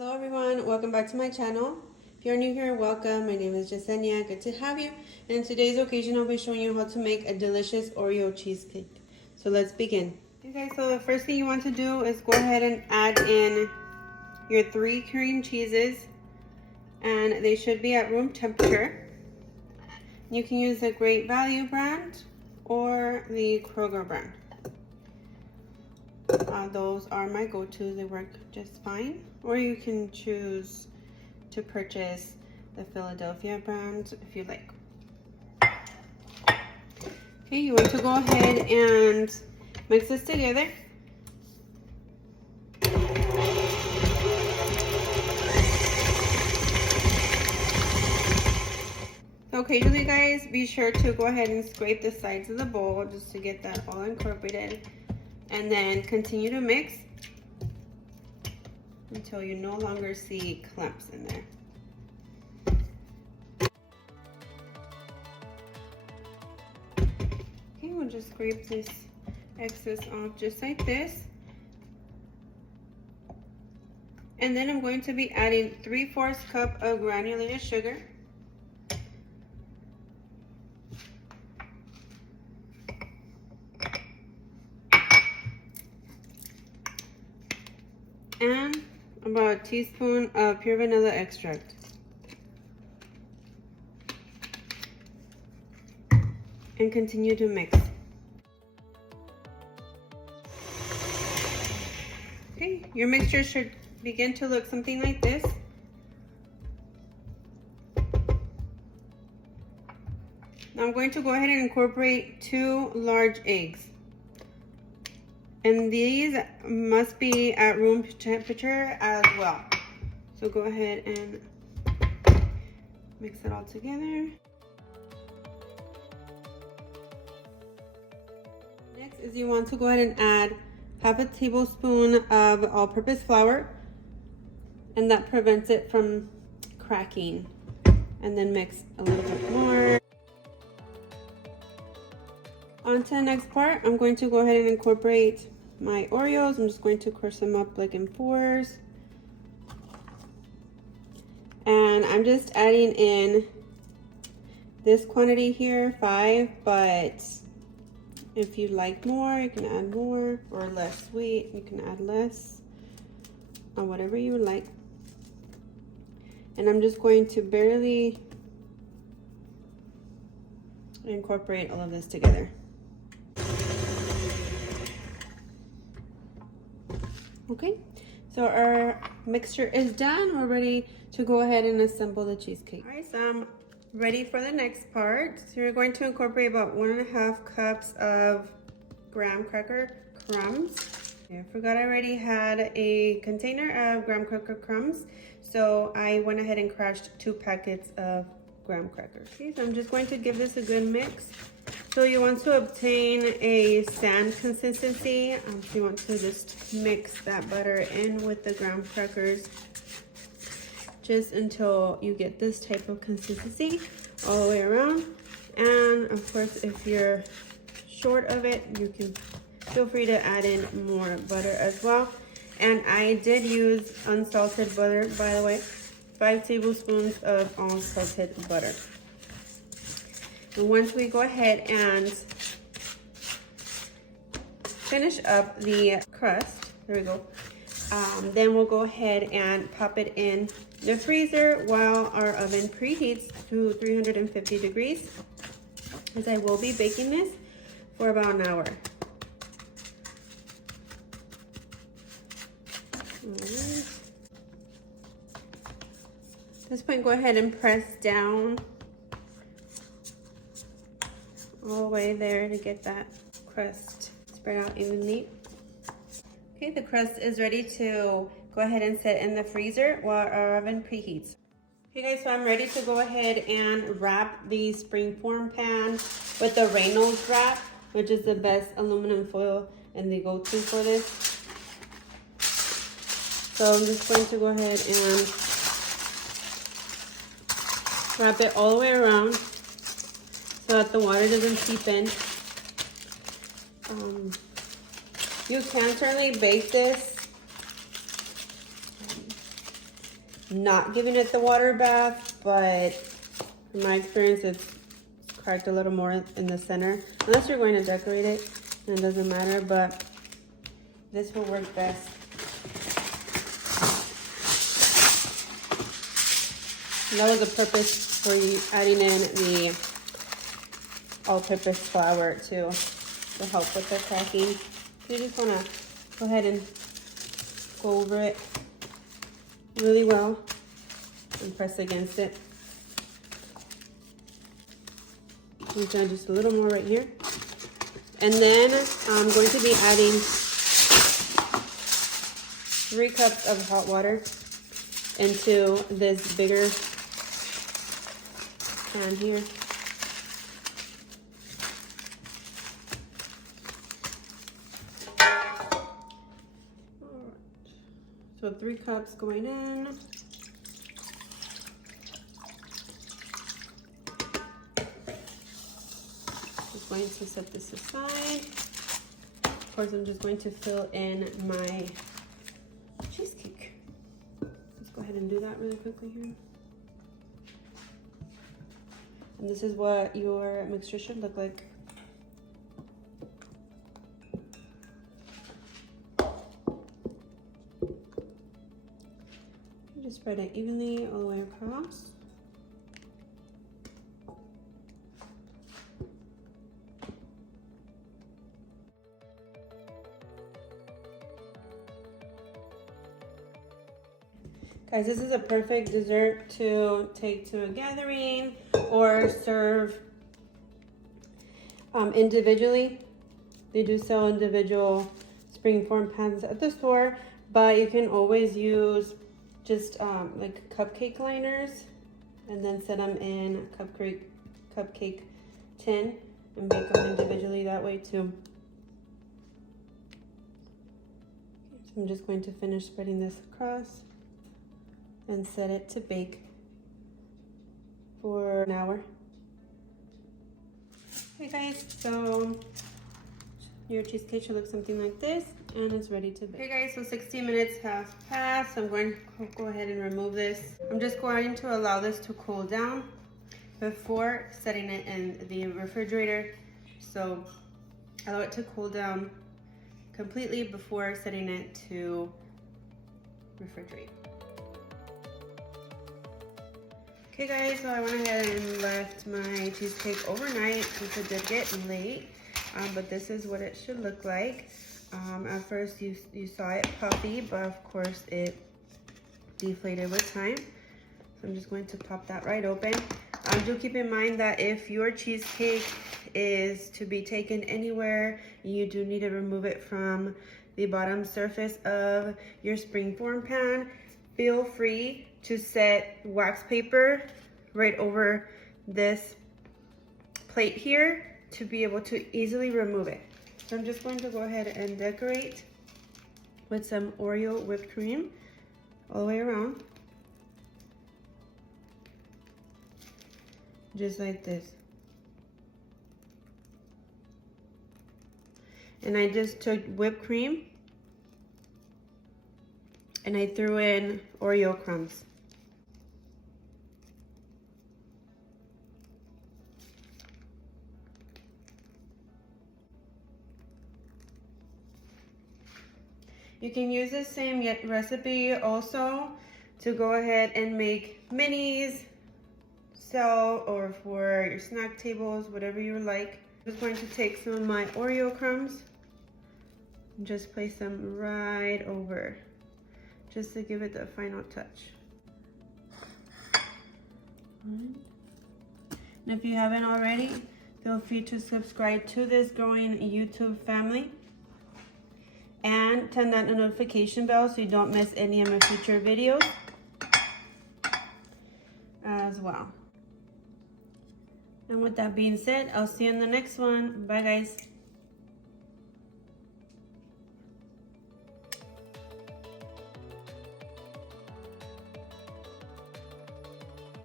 Hello everyone, welcome back to my channel. If you're new here, welcome. My name is Jasenia. Good to have you. And in today's occasion, I'll be showing you how to make a delicious Oreo cheesecake. So let's begin. Okay, so the first thing you want to do is go ahead and add in your 3 cream cheeses, and they should be at room temperature. You can use the Great Value brand or the Kroger brand. Those are my go-tos. They work just fine. Or you can choose to purchase the Philadelphia brand if you like. Okay, you want to go ahead and mix this together. So occasionally, guys, be sure to go ahead and scrape the sides of the bowl just to get that all incorporated. And then continue to mix until you no longer see clumps in there. Okay, we'll just scrape this excess off just like this. And then I'm going to be adding 3/4 cup of granulated sugar. And about a teaspoon of pure vanilla extract. And continue to mix. Okay, your mixture should begin to look something like this. Now I'm going to go ahead and incorporate 2 large eggs. And these must be at room temperature as well. So go ahead and mix it all together. Next is you want to go ahead and add 1/2 tablespoon of all-purpose flour, and that prevents it from cracking. And then mix a little bit more. On to the next part, I'm going to go ahead and incorporate my Oreos. I'm just going to crush them up like in 4s. And I'm just adding in this quantity here, 5, but if you like more, you can add more, or less sweet, you can add less, or whatever you would like. And I'm just going to barely incorporate all of this together. Okay, so our mixture is done. We're ready to go ahead and assemble the cheesecake. All right, so I'm ready for the next part. So you're going to incorporate about 1.5 cups of graham cracker crumbs. I forgot I already had a container of graham cracker crumbs, so I went ahead and crushed 2 packets of graham crackers. Okay, so I'm just going to give this a good mix. So you want to obtain a sand consistency. So you want to just mix that butter in with the graham crackers just until you get this type of consistency all the way around. And of course, if you're short of it, you can feel free to add in more butter as well. And I did use unsalted butter, by the way, 5 tablespoons of unsalted butter. And once we go ahead and finish up the crust, there we go, then we'll go ahead and pop it in the freezer while our oven preheats to 350 degrees, as I will be baking this for about an hour. Right. At this point, go ahead and press down all the way there to get that crust spread out evenly. Okay, the crust is ready to go ahead and set in the freezer while our oven preheats. Okay guys, so I'm ready to go ahead and wrap the springform pan with the Reynolds wrap, which is the best aluminum foil and the go-to for this. So I'm just going to go ahead and wrap it all the way around so that the water doesn't seep in. You can certainly bake this not giving it the water bath, but in my experience, it's cracked a little more in the center. Unless you're going to decorate it, then it doesn't matter, but this will work best. And that was the purpose for you adding in the all-purpose flour to help with the cracking. You just want to go ahead and go over it really well and press against it. I'm gonna just a little more right here. And then I'm going to be adding 3 cups of hot water into this bigger pan here. So 3 cups going in. Just going to set this aside. Of course, I'm just going to fill in my cheesecake. Let's go ahead and do that really quickly here. And this is what your mixture should look like. Just spread it evenly all the way across. Guys, this is a perfect dessert to take to a gathering or serve individually. They do sell individual springform pans at the store, but you can always use just like cupcake liners and then set them in a cupcake tin and bake them individually that way too. So I'm just going to finish spreading this across and set it to bake for an hour. Okay guys, so your cheesecake should look something like this, and it's ready to bake. Okay guys, so 60 minutes have passed. I'm going to go ahead and remove this. I'm just going to allow this to cool down before setting it in the refrigerator. So allow it to cool down completely before setting it to refrigerate. Okay guys, so I went ahead and left my cheesecake overnight since it did get late. But this is what it should look like. At first you saw it puffy, but of course it deflated with time. So I'm just going to pop that right open. Do keep in mind that if your cheesecake is to be taken anywhere, you do need to remove it from the bottom surface of your springform pan. Feel free to set wax paper right over this plate here to be able to easily remove it. So I'm just going to go ahead and decorate with some Oreo whipped cream all the way around. Just like this. And I just took whipped cream and I threw in Oreo crumbs. You can use the same recipe also to go ahead and make minis, sell, or for your snack tables, whatever you like. I'm just going to take some of my Oreo crumbs and just place them right over, just to give it the final touch. And if you haven't already, feel free to subscribe to this growing YouTube family and turn that notification bell so you don't miss any of my future videos as well. And with that being said, I'll see you in the next one. Bye guys.